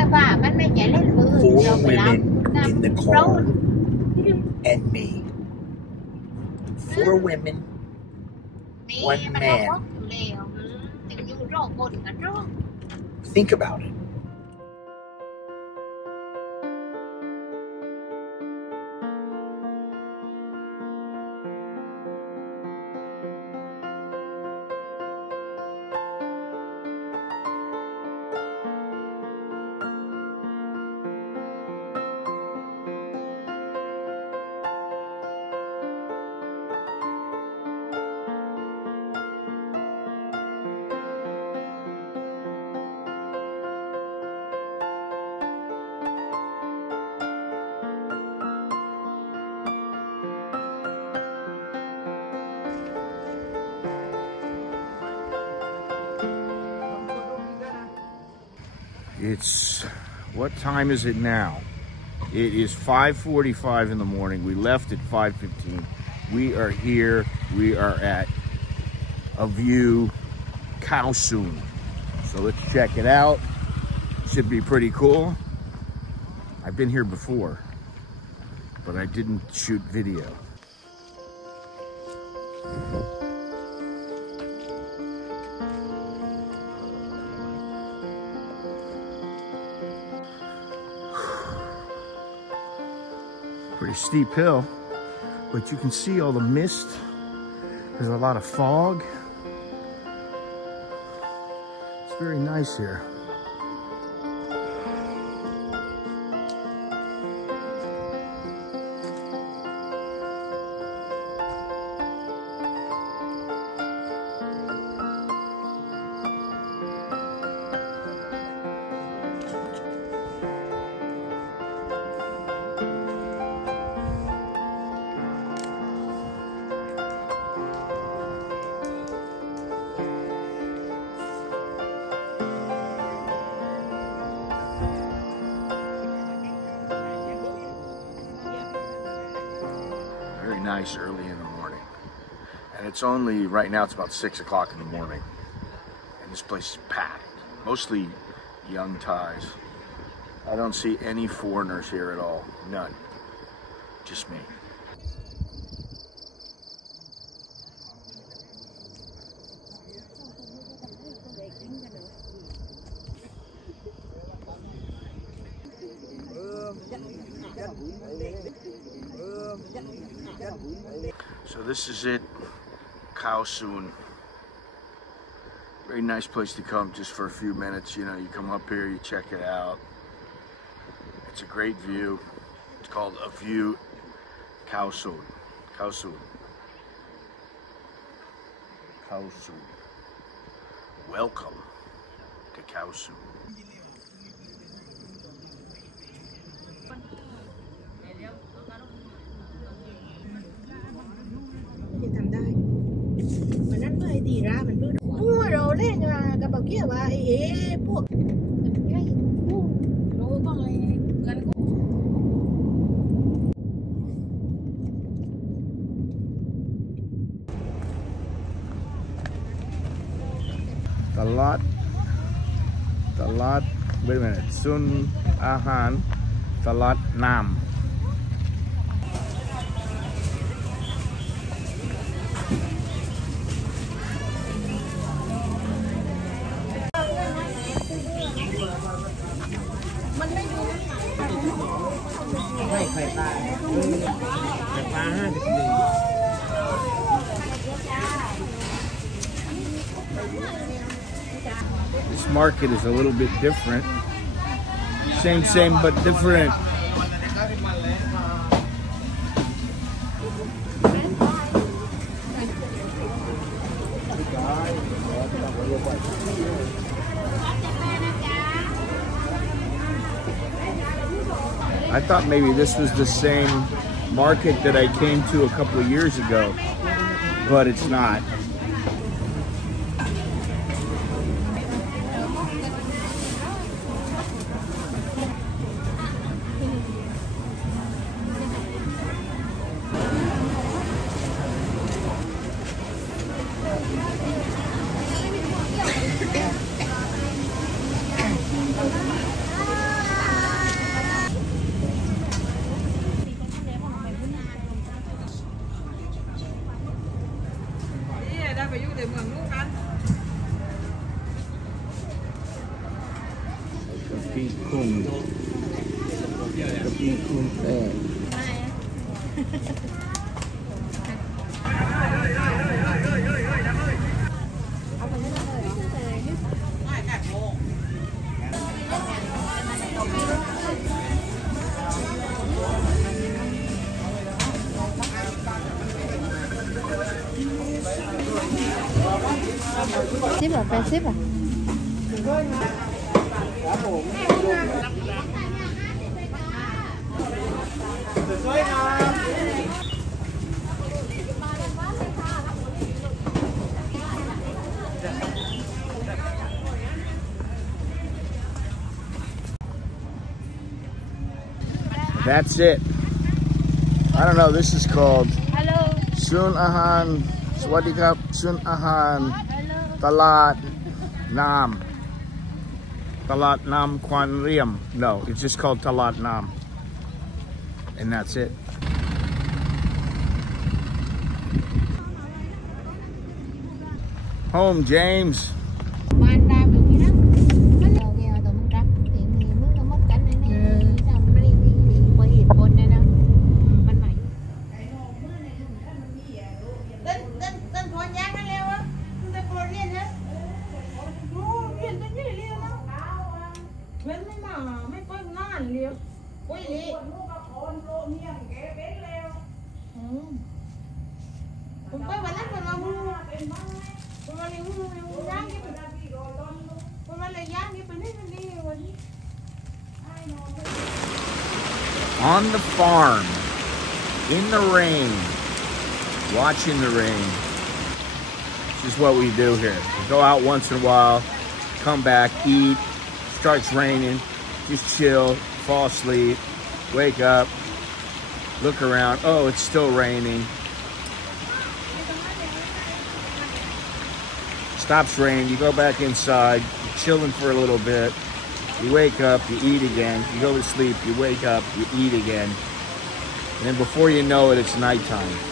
Four women in the car and me. 4 women, 1 man. Think about it. It's, what time is it now? It is 5:45 in the morning. We left at 5:15. We are here. We are at a View Khao Soon. So let's check it out. Should be pretty cool. I've been here before, but I didn't shoot video. Pretty steep hill, but you can see all the mist. There's a lot of fog. It's very nice here. Nice early in the morning, and it's only right now, it's about 6 o'clock in the morning, and this place is packed, mostly young Thais. I don't see any foreigners here at all, none, just me. So this is it, Khao Soon. Very nice place to come just for a few minutes. You know, you come up here, you check it out. It's a great view. It's called a View Khao Soon. Khao Soon. Khao Soon. Welcome to Khao Soon. Talat, wait a minute, Sun Ahan, Talat Nam. This market is a little bit different. Same, but different. I thought maybe this was the same market that I came to a couple of years ago, but it's not. ปีกุ้งกะปิกุ้งแป้ง10 à, 80 à? That's it. I don't know, this is called Hello. Soon Ahan Swadikap Soon Ahan Talat Nam. Talat Nam Kwan Riem. No, it's just called Talat Nam. And that's it. Home, James. On the farm, in the rain, watching the rain. This is what we do here. We go out once in a while, come back, eat, starts raining, just chill, fall asleep, wake up, look around, oh, it's still raining. Stops raining, you go back inside, you're chilling for a little bit. You wake up, you eat again, you go to sleep, you wake up, you eat again. And then before you know it, it's nighttime.